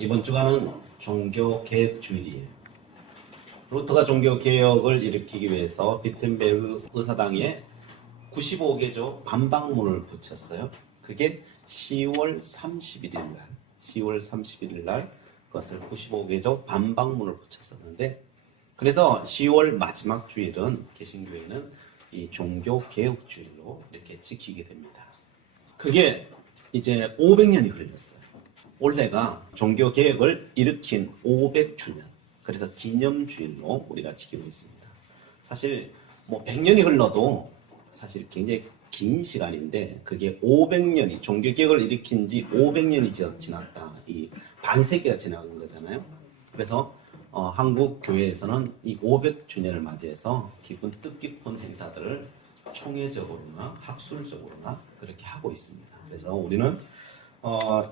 이번 주간은 종교개혁주일이에요. 루터가 종교개혁을 일으키기 위해서 비텐베르그 의사당에 95개조 반박문을 붙였어요. 그게 10월 31일 날 그것을 95개조 반박문을 붙였었는데, 그래서 10월 마지막 주일은 개신교회는 이 종교개혁주일로 이렇게 지키게 됩니다. 그게 이제 500년이 걸렸어요. 올해가 종교개혁을 일으킨 500주년. 그래서 기념주일로 우리가 지키고 있습니다. 사실 뭐 100년이 흘러도 사실 굉장히 긴 시간인데, 그게 500년이, 종교개혁을 일으킨 지 500년이 지났다. 이 반세기가 지나간 거잖아요. 그래서 한국 교회에서는 이 500주년을 맞이해서 기쁜 뜻깊은 행사들을 총회적으로나 학술적으로나 그렇게 하고 있습니다. 그래서 우리는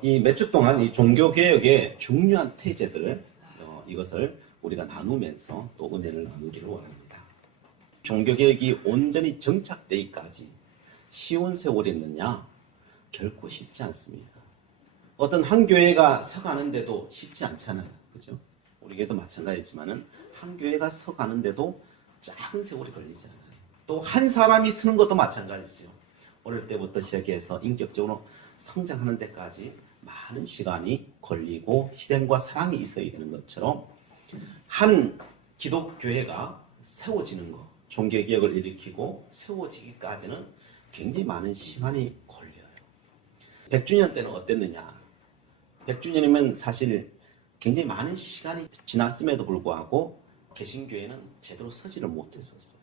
이 몇 주 동안 이 종교개혁의 중요한 태제들, 이것을 우리가 나누면서 또 은혜를 나누기를 원합니다. 종교개혁이 온전히 정착되기까지 쉬운 세월이었느냐? 결코 쉽지 않습니다. 어떤 한 교회가 서가는데도 쉽지 않잖아요. 그죠? 우리 교회도 마찬가지지만은 한 교회가 서가는데도 작은 세월이 걸리지 않아요. 또 한 사람이 서는 것도 마찬가지죠. 어릴 때부터 시작해서 인격적으로 성장하는 데까지 많은 시간이 걸리고 희생과 사랑이 있어야 되는 것처럼, 한 기독교회가 세워지는 것, 종교개혁을 일으키고 세워지기까지는 굉장히 많은 시간이 걸려요. 100주년 때는 어땠느냐? 100주년이면 사실 굉장히 많은 시간이 지났음에도 불구하고 개신교회는 제대로 서지를 못했었어요.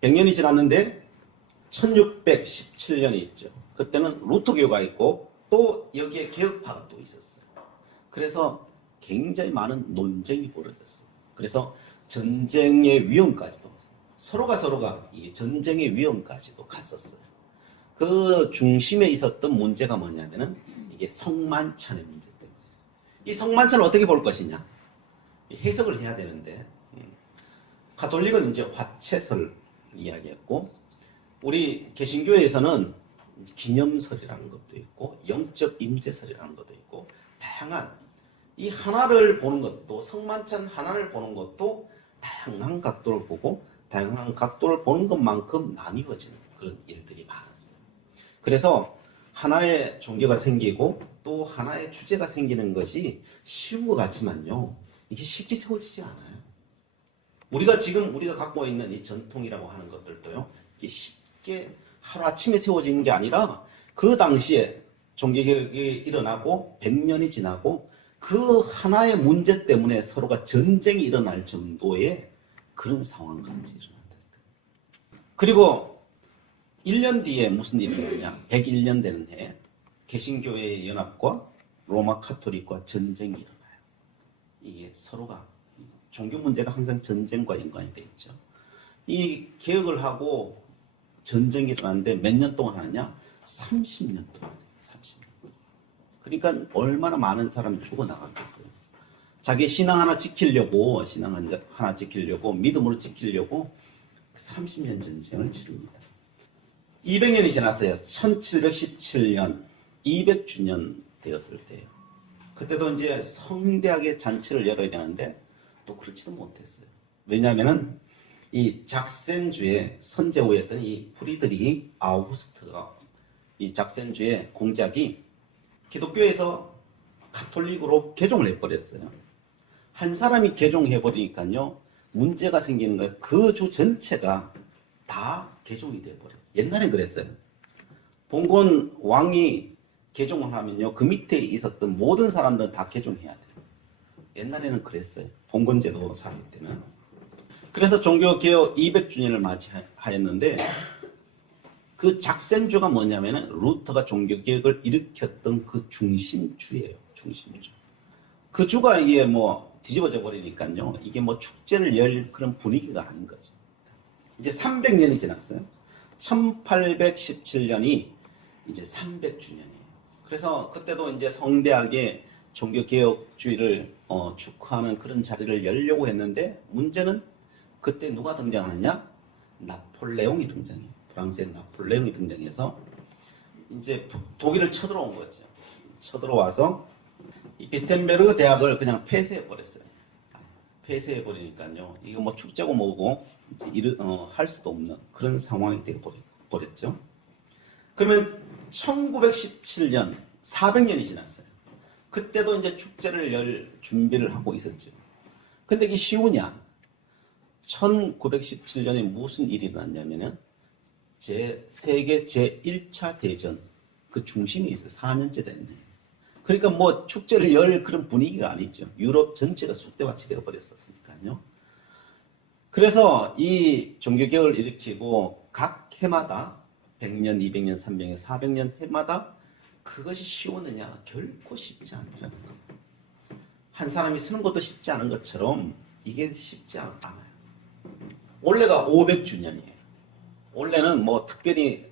100년이 지났는데 1617년이 있죠. 그때는 루터교가 있고 또 여기에 개혁파가 또 있었어요. 그래서 굉장히 많은 논쟁이 벌어졌어요. 그래서 전쟁의 위험까지도, 서로가 이 전쟁의 위험까지도 갔었어요. 그 중심에 있었던 문제가 뭐냐면은 이게 성만찬의 문제 때문에. 이 성만찬을 어떻게 볼 것이냐? 해석을 해야 되는데, 가톨릭은 이제 화채설을 이야기했고, 우리 개신교회에서는 기념설이라는 것도 있고 영적 임재설이라는 것도 있고, 다양한 이 하나를 보는 것도, 성만찬 하나를 보는 것도 다양한 각도를 보고 다양한 각도를 보는 것만큼 나뉘어지는 그런 일들이 많았어요. 그래서 하나의 종교가 생기고 또 하나의 주제가 생기는 것이 쉬운 것 같지만요, 이게 쉽게 세워지지 않아요. 우리가 갖고 있는 이 전통이라고 하는 것들도요, 이게 쉽게 하루아침에 세워지는 게 아니라 그 당시에 종교개혁이 일어나고 100년이 지나고 그 하나의 문제 때문에 서로가 전쟁이 일어날 정도의 그런 상황까지 일어난다. 그리고 1년 뒤에 무슨 일이 일어나냐? 101년 되는 해에 개신교회의 연합과 로마 카톨릭과 전쟁이 일어나요. 이게 서로가, 종교 문제가 항상 전쟁과 연관이 되어 있죠. 이 개혁을 하고 전쟁이 일어났는데 몇 년 동안 하느냐? 30년 동안. 30년. 그러니까 얼마나 많은 사람이 죽어나갔겠어요. 자기 신앙 하나 지키려고, 믿음으로 지키려고 30년 전쟁을 치릅니다. 200년이 지났어요. 1717년 200주년 되었을 때예요. 그때도 이제 성대하게 잔치를 열어야 되는데 또 그렇지도 못했어요. 왜냐하면은 이 작센주의 선제후였던 이 프리드리히 아우구스트가, 이 작센주의 공작이 기독교에서 가톨릭으로 개종을 해버렸어요. 한 사람이 개종해버리니까요, 문제가 생기는 거예요. 그 주 전체가 다 개종이 돼버려요. 옛날엔 그랬어요. 봉건 왕이 개종을 하면요, 그 밑에 있었던 모든 사람들은 다 개종해야 돼요. 옛날에는 그랬어요. 봉건제도 사회 때는. 그래서 종교개혁 200주년을 맞이하였는데, 그 작센주가 뭐냐면은 루터가 종교개혁을 일으켰던 그 중심주예요. 중심주. 그 주가 이게 뭐 뒤집어져 버리니까요, 이게 뭐 축제를 열 그런 분위기가 아닌 거죠. 이제 300년이 지났어요. 1817년이 이제 300주년이에요. 그래서 그때도 이제 성대하게 종교개혁주의를 축하하는 그런 자리를 열려고 했는데, 문제는 그때 누가 등장하느냐? 나폴레옹이 등장해요. 프랑스의 나폴레옹이 등장해서 이제 독일을 쳐들어온 거죠. 쳐들어와서 이 비텐베르그 대학을 그냥 폐쇄해 버렸어요. 폐쇄해 버리니까요. 이거 뭐 축제고 뭐고 할 수도 없는 그런 상황이 되어 버렸죠. 그러면 1917년 400년이 지났어요. 그때도 이제 축제를 열 준비를 하고 있었죠. 근데 이게 쉬우냐? 1917년에 무슨 일이 일어났냐면은 세계 제1차 대전 그 중심이 있어요. 4년째 됐네. 그러니까 뭐 축제를 열 그런 분위기가 아니죠. 유럽 전체가 쑥대밭이 되어버렸었으니까요. 그래서 이 종교개혁을 일으키고 각 해마다 100년, 200년, 300년, 400년 해마다 그것이 쉬웠느냐? 결코 쉽지 않더라는 겁니다. 한 사람이 쓰는 것도 쉽지 않은 것처럼 이게 쉽지 않아요. 올해가 500주년이에요. 올해는 뭐 특별히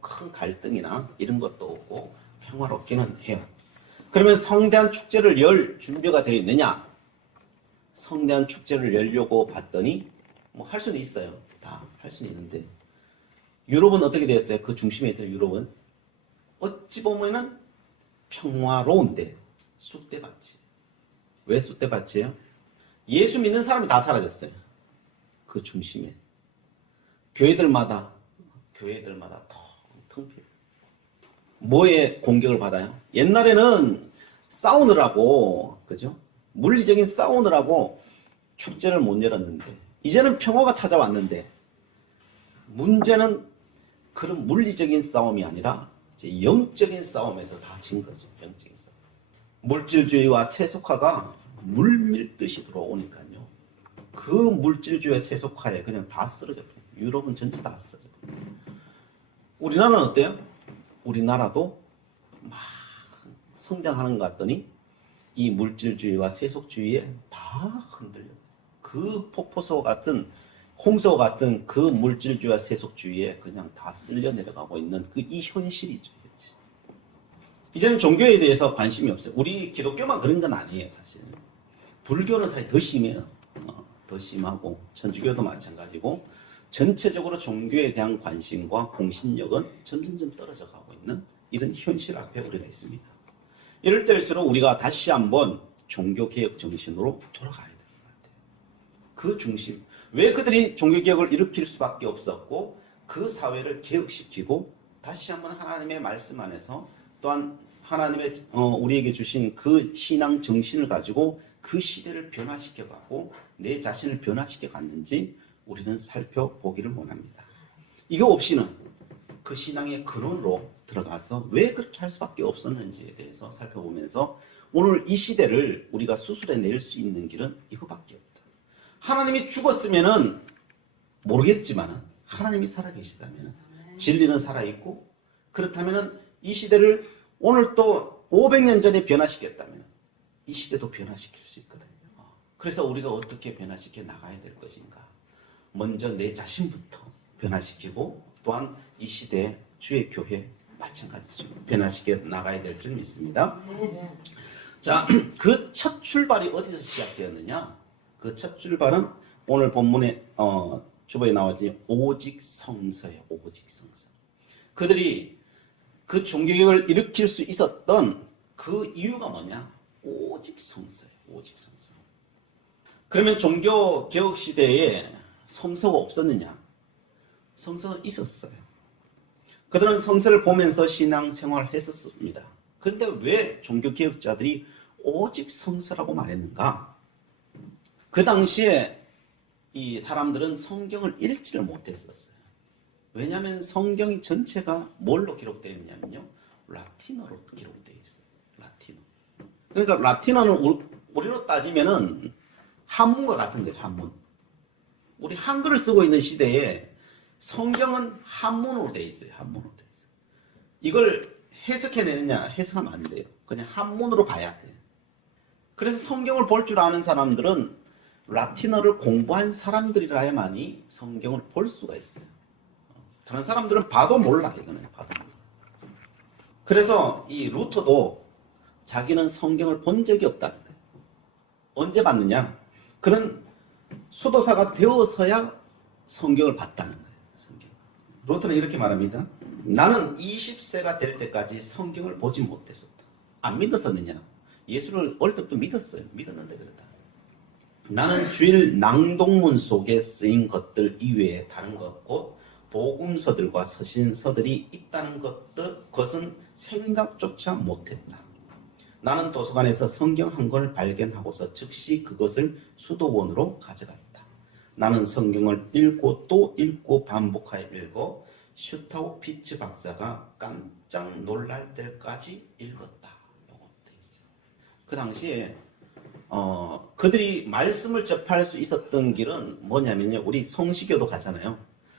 큰 갈등이나 이런 것도 없고 평화롭기는 해요. 그러면 성대한 축제를 열 준비가 되어 있느냐? 성대한 축제를 열려고 봤더니 뭐 할 수는 있어요. 다 할 수는 있는데 유럽은 어떻게 되었어요? 그 중심에 있던 유럽은 어찌 보면은 평화로운데 쑥대밭이. 왜 쑥대밭이에요? 예수 믿는 사람이 다 사라졌어요. 그 중심에. 교회들마다 텅 비어. 뭐에 공격을 받아요? 옛날에는 싸우느라고, 그죠? 물리적인 싸우느라고 축제를 못 열었는데, 이제는 평화가 찾아왔는데, 문제는 그런 물리적인 싸움이 아니라 이제 영적인 싸움에서 다 진 거죠. 영적인 싸움. 물질주의와 세속화가 물밀듯이 들어오니까요. 그 물질주의와 세속화에 그냥 다 쓰러져 버려요. 유럽은 전체 다 쓰러져 버려요. 우리나라는 어때요? 우리나라도 막 성장하는 것 같더니 이 물질주의와 세속주의에 다 흔들려요. 그 폭포수 같은 홍수 같은 그 물질주의와 세속주의에 그냥 다 쓸려 내려가고 있는 그 이 현실이죠. 이제는 종교에 대해서 관심이 없어요. 우리 기독교만 그런 건 아니에요, 사실. 불교는 사실 더 심해요. 더 심하고 천주교도 마찬가지고 전체적으로 종교에 대한 관심과 공신력은 점점점 떨어져 가고 있는 이런 현실 앞에 우리가 있습니다. 이럴 때일수록 우리가 다시 한번 종교개혁 정신으로 돌아가야 될 것 같아요. 그 중심. 왜 그들이 종교개혁을 일으킬 수밖에 없었고 그 사회를 개혁시키고 다시 한번 하나님의 말씀 안에서 또한 하나님의 우리에게 주신 그 신앙 정신을 가지고 그 시대를 변화시켜가고 내 자신을 변화시켜 갔는지 우리는 살펴보기를 원합니다. 이거 없이는 그 신앙의 근원으로 들어가서 왜 그렇게 할 수밖에 없었는지에 대해서 살펴보면서 오늘 이 시대를 우리가 수술해낼 수 있는 길은 이거밖에 없다. 하나님이 죽었으면은 모르겠지만 하나님이 살아계시다면 진리는 살아있고 그렇다면 이 시대를 오늘 또 500년 전에 변화시켰다면 이 시대도 변화시킬 수 있거든요. 그래서 우리가 어떻게 변화시켜 나가야 될 것인가. 먼저 내 자신부터 변화시키고 또한 이 시대 주의 교회 마찬가지죠. 변화시켜 나가야 될 줄 믿습니다. 자, 그 첫 출발이 어디서 시작되었느냐? 그 첫 출발은 오늘 본문에 주보에 나오지 오직 성서예요. 오직 성서. 그들이 그 종교개혁을 일으킬 수 있었던 그 이유가 뭐냐? 오직 성서예요. 오직 성서. 그러면 종교개혁 시대에 성서가 없었느냐? 성서가 있었어요. 그들은 성서를 보면서 신앙생활을 했었습니다. 그런데 왜 종교개혁자들이 오직 성서라고 말했는가? 그 당시에 이 사람들은 성경을 읽지를 못했었어요. 왜냐하면 성경이 전체가 뭘로 기록되어 있냐면요. 라틴어로 기록되어 있어요. 라틴어. 그러니까 라틴어는 우리로 따지면은 한문과 같은 거예요. 한문. 우리 한글을 쓰고 있는 시대에 성경은 한문으로 되어 있어요. 한문으로 되어 있어요. 이걸 해석해내느냐? 해석하면 안 돼요. 그냥 한문으로 봐야 돼요. 그래서 성경을 볼 줄 아는 사람들은 라틴어를 공부한 사람들이라야만이 성경을 볼 수가 있어요. 다른 사람들은 봐도 몰라. 이거는 봐도 몰라. 그래서 이 루터도 자기는 성경을 본 적이 없다는 거예요. 언제 봤느냐? 그는 수도사가 되어서야 성경을 봤다는 거예요. 성경. 루터는 이렇게 말합니다. 나는 20세가 될 때까지 성경을 보지 못했었다. 안 믿었었느냐? 예수를 어릴 때부터 믿었어요. 믿었는데 그랬다. 나는 주일 낭독문 속에 쓰인 것들 이외에 다른 것, 곧 복음서들과 서신서들이 있다는 것은 생각조차 못했다. 나는 도서관에서 성경 한 권을 발견하고서 즉시 그것을 수도원으로 가져갔다. 나는 성경을 읽고 또 읽고 반복하여 읽고 슈타우 피츠 박사가 깜짝 놀랄 때까지 읽었다. 요거 돼 있어요. 그 당시에 그들이 말씀을 접할 수 있었던 길은 뭐냐면요. 우리 성시교도 가잖아요.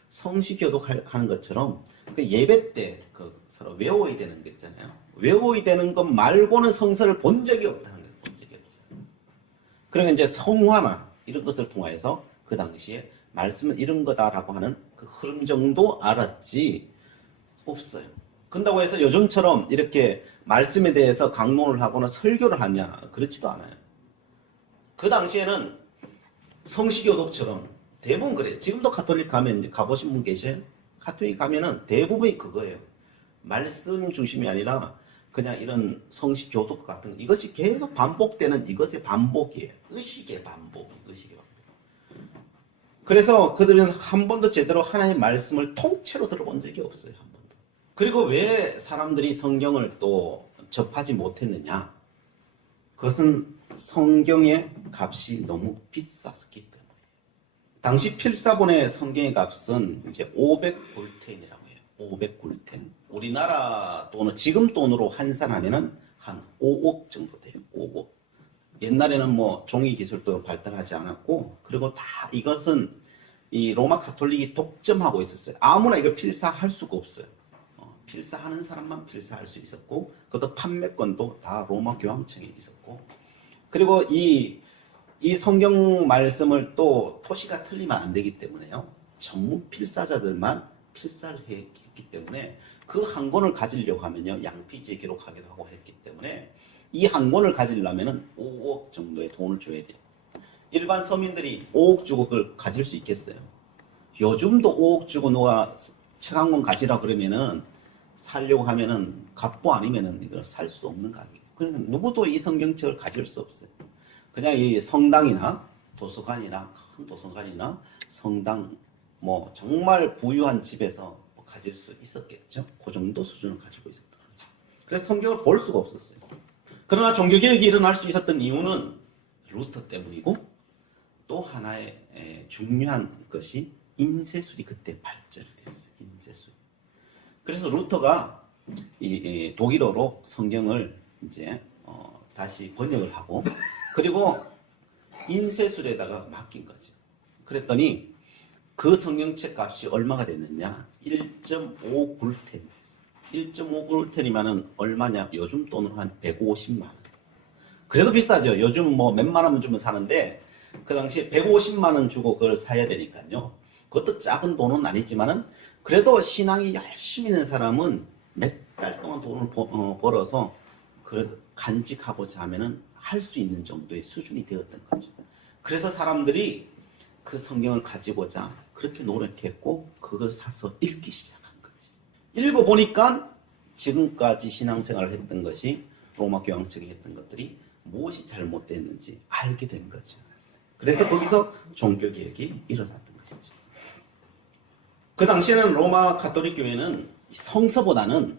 성시교도 하는 것처럼 그 예배 때 서로 외워야 되는 거 있잖아요. 외워야 되는 것 말고는 성서를 본 적이 없다는 거예요. 본 적이 없어요. 그러니까 이제 성화나 이런 것을 통해서 그 당시에 말씀은 이런 거다라고 하는 그 흐름 정도 알았지 없어요. 그런다고 해서 요즘처럼 이렇게 말씀에 대해서 강론을 하거나 설교를 하냐 그렇지도 않아요. 그 당시에는 성시교독처럼 대부분 그래요. 지금도 가톨릭 가면 가보신 분 계세요? 가톨릭 가면은 대부분이 그거예요. 말씀 중심이 아니라 그냥 이런 성식 교독 같은 이것이 계속 반복되는 이것의 반복이에요. 의식의 반복, 의식의 반복. 그래서 그들은 한 번도 제대로 하나님의 말씀을 통째로 들어본 적이 없어요. 한 번도. 그리고 왜 사람들이 성경을 또 접하지 못했느냐? 그것은 성경의 값이 너무 비쌌었기 때문에. 당시 필사본의 성경의 값은 이제 500불텐이라고 해요. 500불텐. 우리나라 돈은 지금 돈으로 환산하면은 한 5억 정도 돼요. 5억. 옛날에는 뭐 종이 기술도 발달하지 않았고, 그리고 다 이것은 이 로마 가톨릭이 독점하고 있었어요. 아무나 이걸 필사할 수가 없어요. 필사하는 사람만 필사할 수 있었고, 그것도 판매권도 다 로마 교황청에 있었고, 그리고 이 성경 말씀을 또 토시가 틀리면 안 되기 때문에요. 전문 필사자들만 필사를 했기 때문에 그 한 권을 가지려고 하면요. 양피지에 기록하기도 하고 했기 때문에 이 한 권을 가지려면 5억 정도의 돈을 줘야 돼요. 일반 서민들이 5억 주고 그걸 가질 수 있겠어요? 요즘도 5억 주고 누가 책 한 권 가지라 그러면은 살려고 하면은 갑부 아니면은 이걸 살 수 없는 가격이에요. 그러니까 누구도 이 성경책을 가질 수 없어요. 그냥 이 성당이나 도서관이나 큰 도서관이나 성당 뭐 정말 부유한 집에서 가질 수 있었겠죠. 그 정도 수준을 가지고 있었던 거죠. 그래서 성경을 볼 수가 없었어요. 그러나 종교개혁이 일어날 수 있었던 이유는 루터 때문이고 또 하나의 중요한 것이 인쇄술이 그때 발전이 됐어요. 인쇄술. 그래서 루터가 이 독일어로 성경을 이제 다시 번역을 하고 그리고 인쇄술에다가 맡긴 거죠. 그랬더니 그 성경책 값이 얼마가 됐느냐? 1.5불텐이었어요. 1.5불텐이면은 얼마냐? 요즘 돈으로 한 150만 원. 그래도 비싸죠. 요즘 뭐 몇만 원 주면 사는데 그 당시에 150만 원 주고 그걸 사야 되니까요. 그것도 작은 돈은 아니지만은 그래도 신앙이 열심히 있는 사람은 몇 달 동안 돈을 벌어서 그래서 간직하고자 하면은 할 수 있는 정도의 수준이 되었던 거죠. 그래서 사람들이 그 성경을 가지고자 그렇게 노력했고 그걸 사서 읽기 시작한 거지. 읽어보니까 지금까지 신앙생활을 했던 것이 로마 교황청이 했던 것들이 무엇이 잘못됐는지 알게 된 거죠. 그래서 거기서 종교개혁이 일어났던 것이죠. 그 당시에는 로마 가톨릭 교회는 성서보다는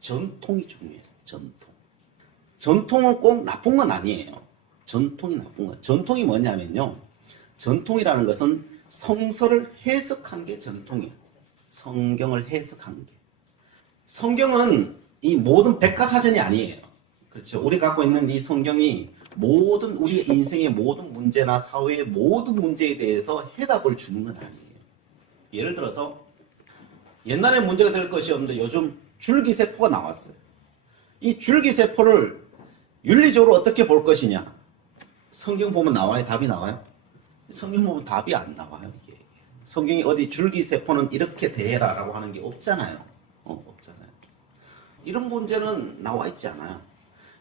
전통이 중요했어요. 전통은 꼭 나쁜 건 아니에요. 전통이 나쁜 건. 전통이 뭐냐면요. 전통이라는 것은 성서를 해석한 게 전통이에요. 성경을 해석한 게. 성경은 이 모든 백과사전이 아니에요. 그렇죠. 우리 갖고 있는 이 성경이 모든 우리의 인생의 모든 문제나 사회의 모든 문제에 대해서 해답을 주는 건 아니에요. 예를 들어서 옛날에 문제가 될 것이 없는데 요즘 줄기세포가 나왔어요. 이 줄기세포를 윤리적으로 어떻게 볼 것이냐. 성경 보면 나와요? 답이 나와요? 성경 보면 답이 안 나와요. 이게. 성경이 어디 줄기세포는 이렇게 대해라 라고 하는 게 없잖아요. 없잖아요. 이런 문제는 나와 있지 않아요.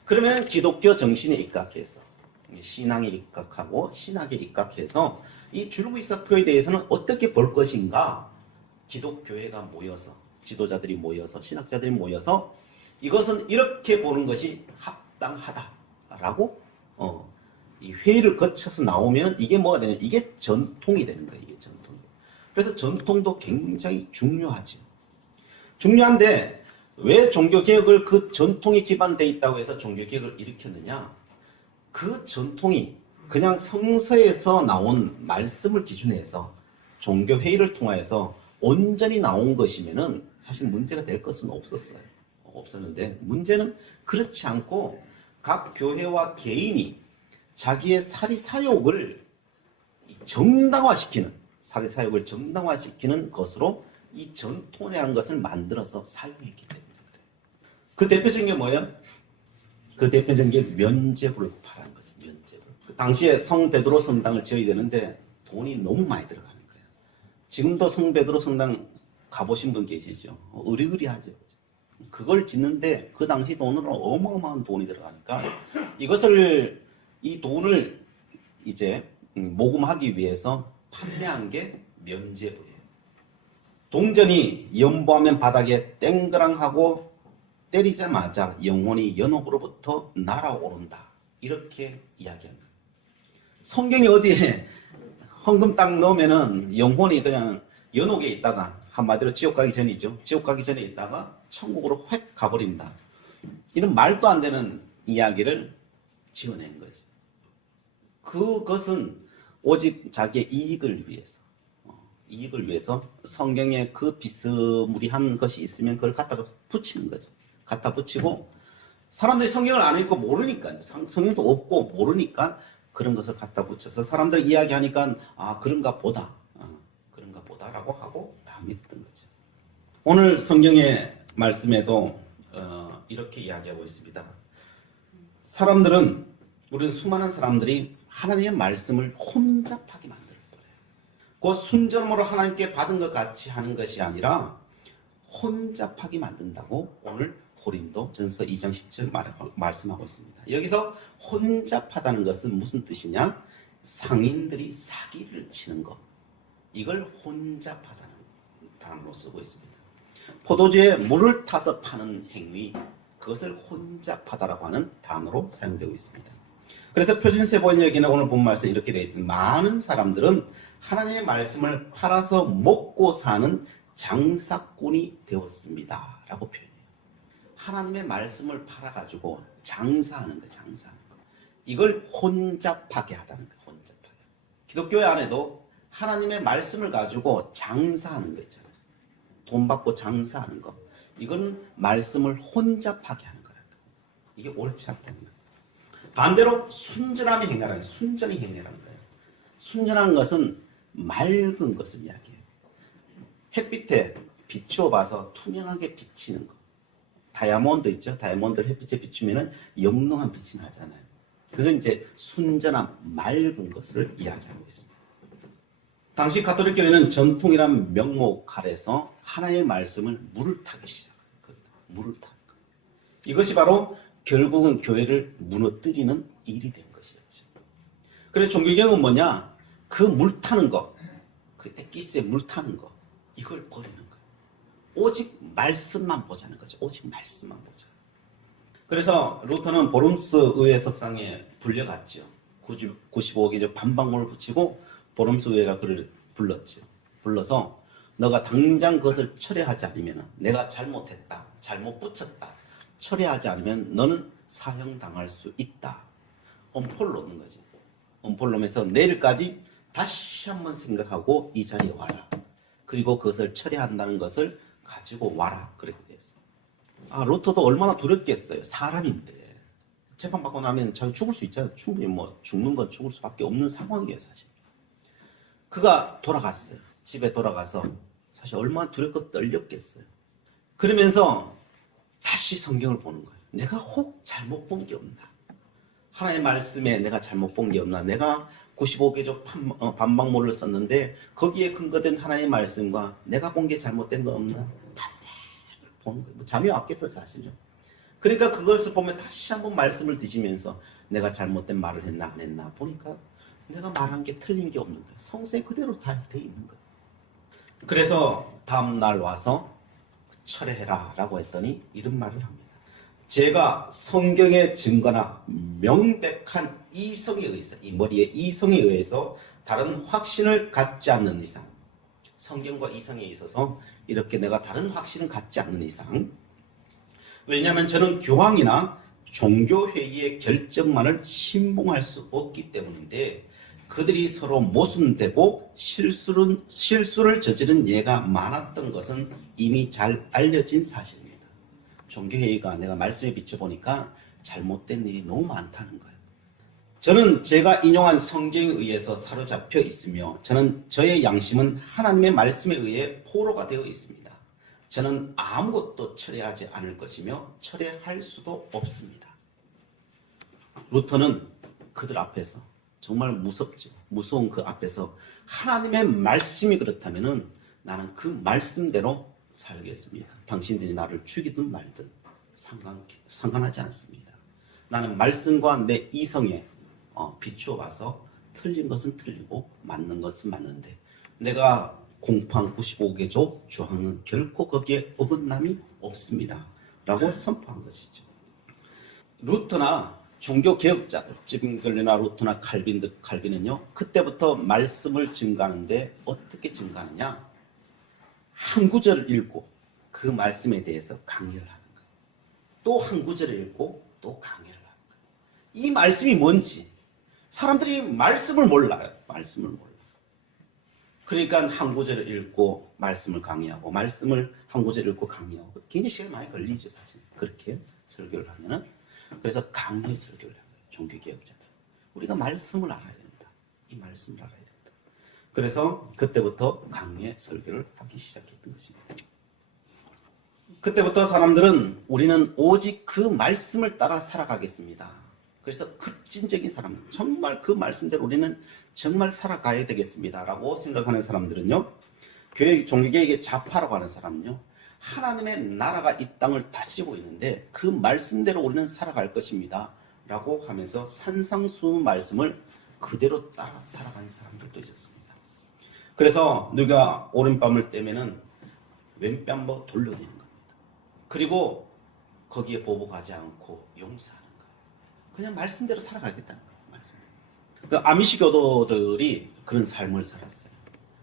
그러면 기독교 정신에 입각해서 신앙에 입각하고 신학에 입각해서 이 줄기세포에 대해서는 어떻게 볼 것인가 기독교회가 모여서 지도자들이 모여서 신학자들이 모여서 이것은 이렇게 보는 것이 합당하다 라고 이 회의를 거쳐서 나오면 이게 뭐가 되냐, 이게 전통이 되는 거예요. 이게 전통. 그래서 전통도 굉장히 중요하죠. 중요한데 왜 종교개혁을 그 전통이 기반되어 있다고 해서 종교개혁을 일으켰느냐, 그 전통이 그냥 성서에서 나온 말씀을 기준해서 종교회의를 통하여서 온전히 나온 것이면은 사실 문제가 될 것은 없었어요. 없었는데 문제는 그렇지 않고 각 교회와 개인이 자기의 사리사욕을 정당화시키는, 사리사욕을 정당화시키는 것으로 이 전통이라는 것을 만들어서 사용했기 때문에 그래요. 그 대표적인 게 뭐예요? 그 대표적인 게 면죄부를파라는 거죠. 면죄부. 그 당시에 성 베드로 성당을 지어야 되는데 돈이 너무 많이 들어가는 거예요. 지금도 성 베드로 성당 가보신 분 계시죠? 으리으리하죠. 그걸 짓는데 그 당시 돈으로 어마어마한 돈이 들어가니까 이 돈을 이제 모금하기 위해서 판매한 게 면죄부예요. 동전이 연보하면 바닥에 땡그랑하고 때리자마자 영혼이 연옥으로부터 날아오른다. 이렇게 이야기합니다. 성경이 어디에 헌금 딱 넣으면은 영혼이 그냥 연옥에 있다가, 한마디로 지옥 가기 전이죠. 지옥 가기 전에 있다가 천국으로 획 가버린다. 이런 말도 안 되는 이야기를 지어낸 거죠. 그것은 오직 자기의 이익을 위해서 성경에 그 비스무리한 것이 있으면 그걸 갖다가 붙이는 거죠. 갖다 붙이고, 사람들이 성경을 안 읽고 모르니까요. 성경도 없고 모르니까 그런 것을 갖다 붙여서 사람들 이야기하니까 그런가 보다. 그런가 보다라고 하고 다 믿던 거죠. 오늘 성경의 말씀에도 이렇게 이야기하고 있습니다. 우리는 수많은 사람들이 하나님의 말씀을 혼잡하게 만들어요. 그 순전함으로 하나님께 받은 것 같이 하는 것이 아니라 혼잡하게 만든다고 오늘 고린도전서 2장 10절 말씀하고 있습니다. 여기서 혼잡하다는 것은 무슨 뜻이냐? 상인들이 사기를 치는 것. 이걸 혼잡하다는 단어로 쓰고 있습니다. 포도주에 물을 타서 파는 행위, 그것을 혼잡하다라고 하는 단어로 사용되고 있습니다. 그래서 표준세번역에는 오늘 본 말씀이 이렇게 되어 있습니다. 많은 사람들은 하나님의 말씀을 팔아서 먹고 사는 장사꾼이 되었습니다. 라고 표현해요. 하나님의 말씀을 팔아가지고 장사하는 거예요. 장사하는 거. 이걸 혼잡하게 하다는 거예요. 혼잡하게. 기독교 안에도 하나님의 말씀을 가지고 장사하는 거 있잖아요. 돈 받고 장사하는 거. 이건 말씀을 혼잡하게 하는 거예요. 이게 옳지 않다는 거예요. 반대로 순전함이 행하라는 거예요. 순전히 행하라는 거예요. 순전한 것은 맑은 것을 이야기해요. 햇빛에 비추어 봐서 투명하게 비치는 거. 다이아몬드 있죠? 다이아몬드를 햇빛에 비추면 영롱한 빛이 나잖아요. 그건 이제 순전한 맑은 것을 이야기하고 있습니다. 당시 가톨릭 교회는 전통이란 명목 아래서 하나님의 말씀을 물을 타기 시작합니다. 물을 타는 거. 이것이 바로 결국은 교회를 무너뜨리는 일이 된 것이었죠. 그래서 종교개혁은 뭐냐? 그 물 타는 거, 그 엑기스에 물 타는 거, 이걸 버리는 거예요. 오직 말씀만 보자는 거죠. 오직 말씀만 보자. 그래서 루터는 보름스 의회 석상에 불려갔죠. 95개조 반박문을 붙이고 보름스 의회가 그를 불렀죠. 불러서 너가 당장 그것을 철회하지 않으면, 내가 잘못했다, 잘못 붙였다, 철회하지 않으면 너는 사형당할 수 있다. 엄포를 놓는 거지. 엄포를 놓으면서 내일까지 다시 한번 생각하고 이 자리에 와라. 그리고 그것을 처리한다는 것을 가지고 와라. 그렇게 됐어. 루터도 얼마나 두렵겠어요. 사람인데. 재판받고 나면 자기 죽을 수 있잖아요. 충분히 죽는 건 죽을 수밖에 없는 상황이에요, 사실. 그가 돌아갔어요. 집에 돌아가서 사실 얼마나 두렵고 떨렸겠어요. 그러면서 다시 성경을 보는 거예요. 내가 혹 잘못 본 게 없나? 하나님의 말씀에 내가 잘못 본 게 없나? 내가 95개조 반박문을 썼는데 거기에 근거된 하나님의 말씀과 내가 본 게 잘못된 거 없나? 밤새를 보는 거예요. 잠이 왔겠어 사실은. 그러니까 그것을 보면 다시 한번 말씀을 뒤지면서 내가 잘못된 말을 했나 안 했나 보니까 내가 말한 게 틀린 게 없는 거예요. 성서에 그대로 다 돼 있는 거예요. 그래서 다음 날 와서 철회해라 라고 했더니 이런 말을 합니다. 제가 성경의 증거나 명백한 이성에 의해서, 이 머리의 이성에 의해서 다른 확신을 갖지 않는 이상, 성경과 이성에 있어서 이렇게 내가 다른 확신을 갖지 않는 이상, 왜냐하면 저는 교황이나 종교회의의 결정만을 신봉할 수 없기 때문인데, 그들이 서로 모순되고 실수를 저지른 예가 많았던 것은 이미 잘 알려진 사실입니다. 종교회의가 내가 말씀에 비춰보니까 잘못된 일이 너무 많다는 거예요. 저는 제가 인용한 성경에 의해서 사로잡혀 있으며, 저는 저의 양심은 하나님의 말씀에 의해 포로가 되어 있습니다. 저는 아무것도 철회하지 않을 것이며 철회할 수도 없습니다. 루터는 그들 앞에서 정말 무섭죠. 무서운 그 앞에서 하나님의 말씀이 그렇다면은 나는 그 말씀대로 살겠습니다. 당신들이 나를 죽이든 말든 상관하지 않습니다. 나는 말씀과 내 이성에 비추어 봐서 틀린 것은 틀리고 맞는 것은 맞는데, 내가 공판 95개조 조항은 결코 거기에 어긋남이 없습니다. 라고 선포한 것이죠. 루터나 종교개혁자들, 찌빙글리나 루터나 칼빈은요, 그때부터 말씀을 증거하는데 어떻게 증거하느냐? 한 구절을 읽고 그 말씀에 대해서 강의를 하는 거예요. 또 한 구절을 읽고 또 강의를 하는 거예요. 이 말씀이 뭔지 사람들이 말씀을 몰라요. 말씀을 몰라요. 그러니까 한 구절을 읽고 말씀을 강의하고, 말씀을 한 구절 읽고 강의하고, 굉장히 시간이 많이 걸리죠, 사실. 그렇게 설교를 하면은. 그래서 강의 설교를 해요. 종교개혁자들. 우리가 말씀을 알아야 된다. 이 말씀을 알아야 된다. 그래서 그때부터 강의 설교를 하기 시작했던 것입니다. 그때부터 사람들은 우리는 오직 그 말씀을 따라 살아가겠습니다. 그래서 급진적인 사람, 정말 그 말씀대로 우리는 정말 살아가야 되겠습니다. 라고 생각하는 사람들은요, 종교개혁의 좌파라고 하는 사람은요, 하나님의 나라가 이 땅을 다스리고 있는데 그 말씀대로 우리는 살아갈 것입니다. 라고 하면서 산상수훈 말씀을 그대로 따라 살아가는 사람들도 있었습니다. 그래서 누가 오른뺨을 떼면은 왼뺨으로 돌려드리는 겁니다. 그리고 거기에 보복하지 않고 용서하는 거예요. 그냥 말씀대로 살아가겠다는 거예요. 말씀대로. 그 아미시 교도들이 그런 삶을 살았어요.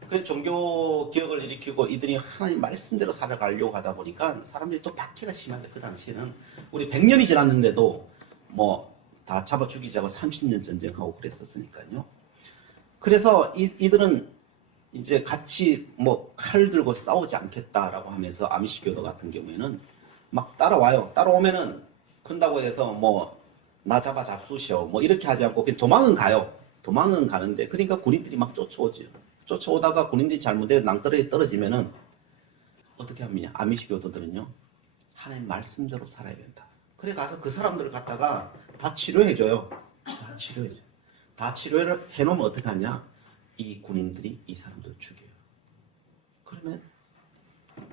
그래서 종교 개혁을 일으키고 이들이 하나님 말씀대로 살아가려고 하다 보니까 사람들이 또 박해가 심한데, 그 당시에는 우리 100년이 지났는데도 뭐 다 잡아 죽이자고 30년 전쟁하고 그랬었으니까요. 그래서 이들은 이제 같이 뭐 칼 들고 싸우지 않겠다라고 하면서 아미시 교도 같은 경우에는 막 따라와요. 따라오면은 큰다고 해서 뭐 나 잡아 잡수셔 뭐 이렇게 하지 않고 그냥 도망은 가요. 도망은 가는데, 그러니까 군인들이 막 쫓아오죠. 쫓아오다가 군인들이 잘못해 낭떠러지에 떨어지면은 어떻게 합니까? 아미시 교도들은요, 하나님 말씀대로 살아야 된다. 그래 가서 그 사람들을 갖다가 다 치료해줘요. 다 치료해줘요. 다 치료를 해놓으면 어떻게 하냐? 이 군인들이 이 사람들을 죽여요. 그러면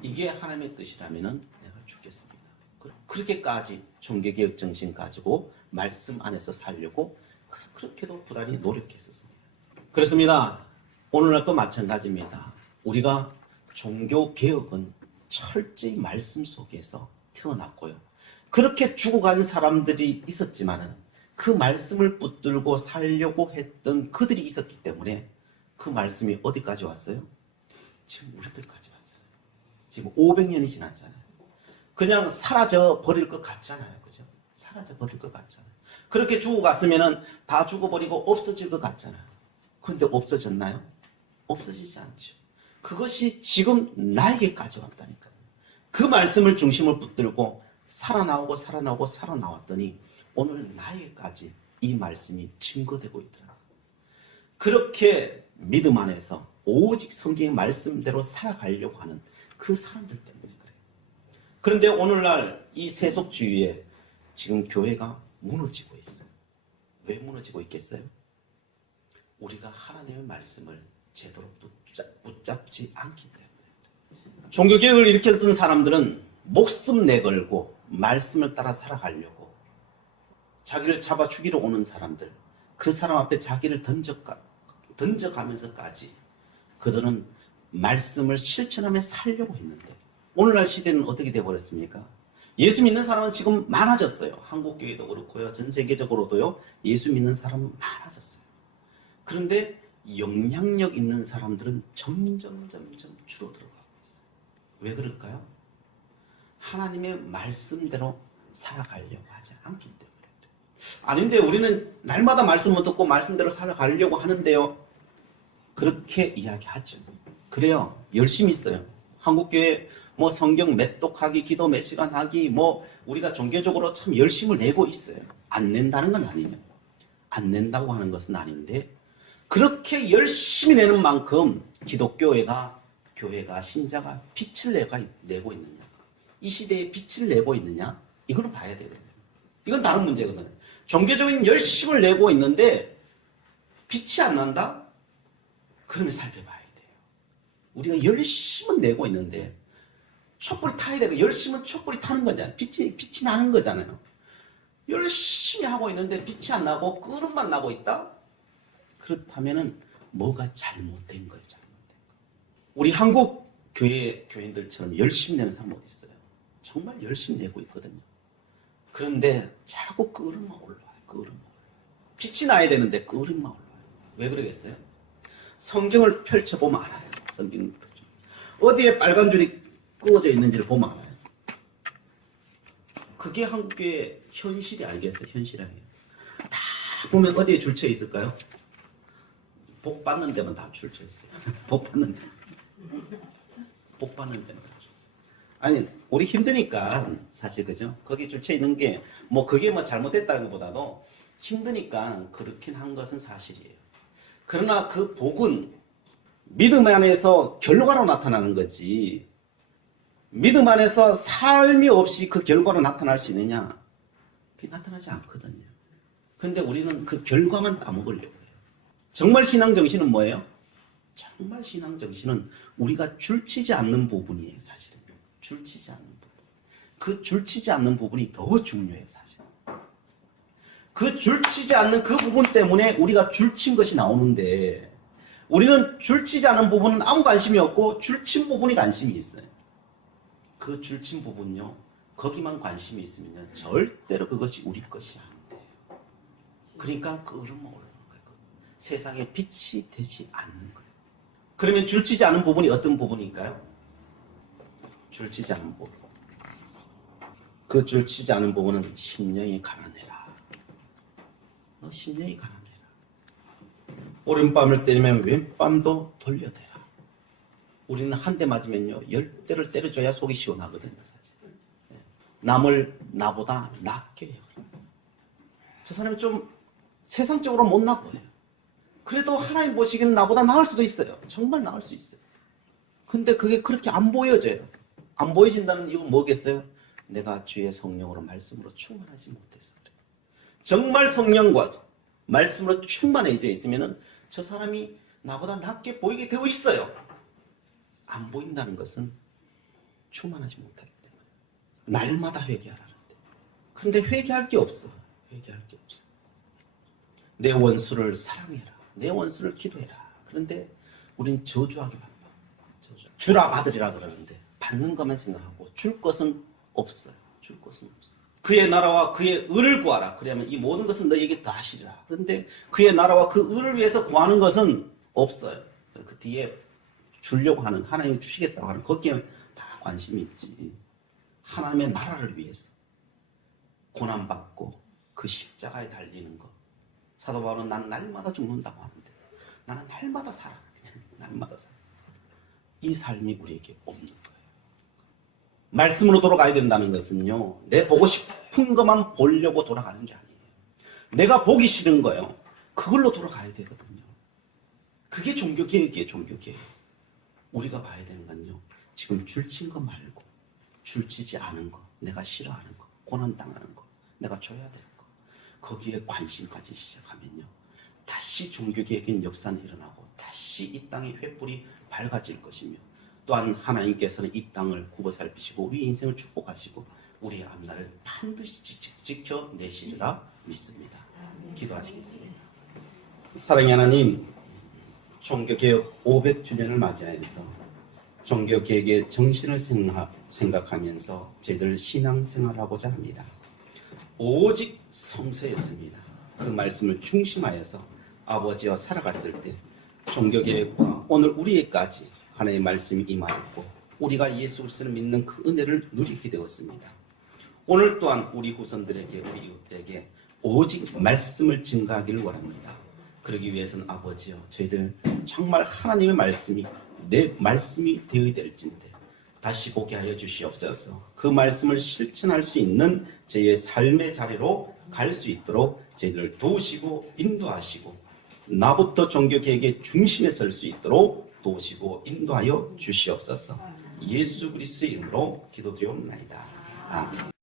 이게 하나님의 뜻이라면은 내가 죽겠습니다. 그렇게까지 종교개혁 정신 가지고 말씀 안에서 살려고 그렇게도 부단히 노력했었습니다. 그렇습니다. 오늘날도 마찬가지입니다. 우리가 종교개혁은 철저히 말씀 속에서 태어났고요. 그렇게 죽어간 사람들이 있었지만은 그 말씀을 붙들고 살려고 했던 그들이 있었기 때문에 그 말씀이 어디까지 왔어요? 지금 우리들까지 왔잖아요. 지금 500년이 지났잖아요. 그냥 사라져 버릴 것 같잖아요. 그죠? 사라져 버릴 것 같잖아요. 그렇게 죽어갔으면은 다 죽어버리고 없어질 것 같잖아요. 근데 없어졌나요? 없어지지 않죠. 그것이 지금 나에게까지 왔다니까요. 그 말씀을 중심을 붙들고 살아나왔더니 오늘 나에게까지 이 말씀이 증거되고 있더라고요. 그렇게 믿음 안에서 오직 성경의 말씀대로 살아가려고 하는 그 사람들 때문에 그래요. 그런데 오늘날 이 세속주의에 지금 교회가 무너지고 있어요. 왜 무너지고 있겠어요? 우리가 하나님의 말씀을 제대로 붙잡지 않기 때문에. 종교개혁을 일으켰던 사람들은 목숨 내걸고 말씀을 따라 살아가려고 자기를 잡아 죽이러 오는 사람들, 그 사람 앞에 자기를 던져가면서까지 그들은 말씀을 실천하며 살려고 했는데, 오늘날 시대는 어떻게 되어버렸습니까? 예수 믿는 사람은 지금 많아졌어요. 한국교회도 그렇고요. 전 세계적으로도요. 예수 믿는 사람은 많아졌어요. 그런데 영향력 있는 사람들은 점점 줄어들어가고 있어요. 왜 그럴까요? 하나님의 말씀대로 살아가려고 하지 않기 때문에. 아닌데 우리는 날마다 말씀을 듣고 말씀대로 살아가려고 하는데요. 그렇게 이야기하죠. 그래요. 열심히 있어요. 한국교회 뭐 성경 맺독하기, 기도 몇 시간 하기, 뭐 우리가 종교적으로 참 열심을 내고 있어요. 안 낸다는 건 아니에요. 안 낸다고 하는 것은 아닌데 그렇게 열심히 내는 만큼 기독교회가, 교회가, 신자가 빛을 내고 있느냐, 이 시대에 빛을 내고 있느냐, 이걸 봐야 되거든요. 이건 다른 문제거든요. 종교적인 열심을 내고 있는데 빛이 안 난다? 그러면 살펴봐야 돼요. 우리가 열심은 내고 있는데 촛불이 타야 되고, 열심은 촛불이 타는 거잖아요. 빛이 나는 거잖아요. 열심히 하고 있는데 빛이 안 나고 끓음만 나고 있다? 그렇다면은 뭐가 잘못된 거예요. 잘못된 거. 우리 한국 교인들처럼 열심히 내는 사람 어디 있어요? 정말 열심히 내고 있거든요. 그런데 자꾸 끓음만 올라와요. 끓음만 올라와요. 빛이 나야 되는데 끓음만 올라와요. 왜 그러겠어요? 성경을 펼쳐보면 알아요. 성경을 펼쳐. 어디에 빨간 줄이 그어져 있는지를 보면 알아요. 그게 한국의 현실이 알겠어요. 현실이 아니에요. 다 보면 어디에 줄쳐 있을까요? 복 받는 데만 다 줄쳐 있어요. 복 받는 데. 복 받는 데만 다 줄쳐 있어요. 아니, 우리 힘드니까 사실 그죠? 거기 줄쳐 있는 게 뭐 그게 뭐 잘못됐다는 것보다도 힘드니까 그렇긴 한 것은 사실이에요. 그러나 그 복은 믿음 안에서 결과로 나타나는 거지. 믿음 안에서 삶이 없이 그 결과로 나타날 수 있느냐? 그게 나타나지 않거든요. 그런데 우리는 그 결과만 따먹으려고 해요. 정말 신앙 정신은 뭐예요? 정말 신앙 정신은 우리가 줄치지 않는 부분이에요, 사실은. 줄치지 않는 부분. 그 줄치지 않는 부분이 더 중요해요, 사실. 그 줄치지 않는 그 부분 때문에 우리가 줄친 것이 나오는데, 우리는 줄치지 않은 부분은 아무 관심이 없고 줄친 부분이 관심이 있어요. 그 줄친 부분요, 거기만 관심이 있으면 절대로 그것이 우리 것이 안 돼요. 그러니까 끓으면 올라오는 거예요. 세상에 빛이 되지 않는 거예요. 그러면 줄치지 않은 부분이 어떤 부분인가요? 줄치지 않은 부분. 그 줄치지 않은 부분은 심령이 가난해라. 너 심령이 가난해라. 오른밤을 때리면 왼밤도 돌려대라. 우리는 한 대 맞으면요, 10대를 때려줘야 속이 시원하거든요, 사실. 남을 나보다 낫게 해요. 저 사람이 좀 세상적으로 못나 보여요. 그래도 하나님 보시기에는 나보다 나을 수도 있어요. 정말 나을 수 있어요. 근데 그게 그렇게 안 보여져요. 안 보여진다는 이유는 뭐겠어요? 내가 주의 성령으로 말씀으로 충만하지 못해서 그래요. 정말 성령과 말씀으로 충만해져 있으면 저 사람이 나보다 낫게 보이게 되어 있어요. 안 보인다는 것은 충만하지 못하기 때문에. 날마다 회개하라는데. 근데 회개할 게 없어. 회개할 게 없어. 내 원수를 사랑해라. 내 원수를 기도해라. 그런데 우린 저주하게 바빠. 주라 받으리라 그러는데 받는 것만 생각하고 줄 것은 없어요. 줄 것은 없어요. 그의 나라와 그의 의를 구하라. 그러면 이 모든 것은 너에게 다 하시리라. 그런데 그의 나라와 그 의를 위해서 구하는 것은 없어요. 그 뒤에 주려고 하는, 하나님이 주시겠다고 하는 거기에 다 관심이 있지. 하나님의 나라를 위해서 고난받고 그 십자가에 달리는 것. 사도 바울은 나는 날마다 죽는다고 하는데 나는 날마다 살아. 그냥 날마다 살아. 이 삶이 우리에게 없는 거예요. 말씀으로 돌아가야 된다는 것은요, 내 보고 싶은 것만 보려고 돌아가는 게 아니에요. 내가 보기 싫은 거예요. 그걸로 돌아가야 되거든요. 그게 종교개혁이에요, 종교개혁. 우리가 봐야 되는 건요, 지금 줄친 거 말고 줄치지 않은 거, 내가 싫어하는 거, 고난당하는 거, 내가 줘야 될 거, 거기에 관심까지 시작하면요, 다시 종교개혁의 역사는 일어나고 다시 이 땅의 횃불이 밝아질 것이며, 또한 하나님께서는 이 땅을 굽어 살피시고 우리 인생을 축복하시고 우리의 앞날을 반드시 지켜내시리라 믿습니다. 기도하시겠습니다. 사랑의 하나님, 종교개혁 500주년을 맞이하여서 종교개혁의 정신을 생각하면서 저희들 신앙생활하고자 합니다. 오직 성서였습니다. 그 말씀을 중심하여서 아버지와 살아갔을 때 종교개혁과 오늘 우리에까지 하나님의 말씀이 임하였고 우리가 예수 그리스도를 믿는 그 은혜를 누리게 되었습니다. 오늘 또한 우리 후손들에게 우리 이웃들에게 오직 말씀을 증가하기를 원합니다. 그러기 위해서는 아버지여 저희들 정말 하나님의 말씀이 내 말씀이 되어야 될진데 다시 보게 하여 주시옵소서. 그 말씀을 실천할 수 있는 저희의 삶의 자리로 갈 수 있도록 저희들을 도우시고 인도하시고 나부터 종교개혁의 중심에 설 수 있도록 도우시고 인도하여 주시옵소서. 예수 그리스도의 이름으로 기도드리옵나이다. 아멘.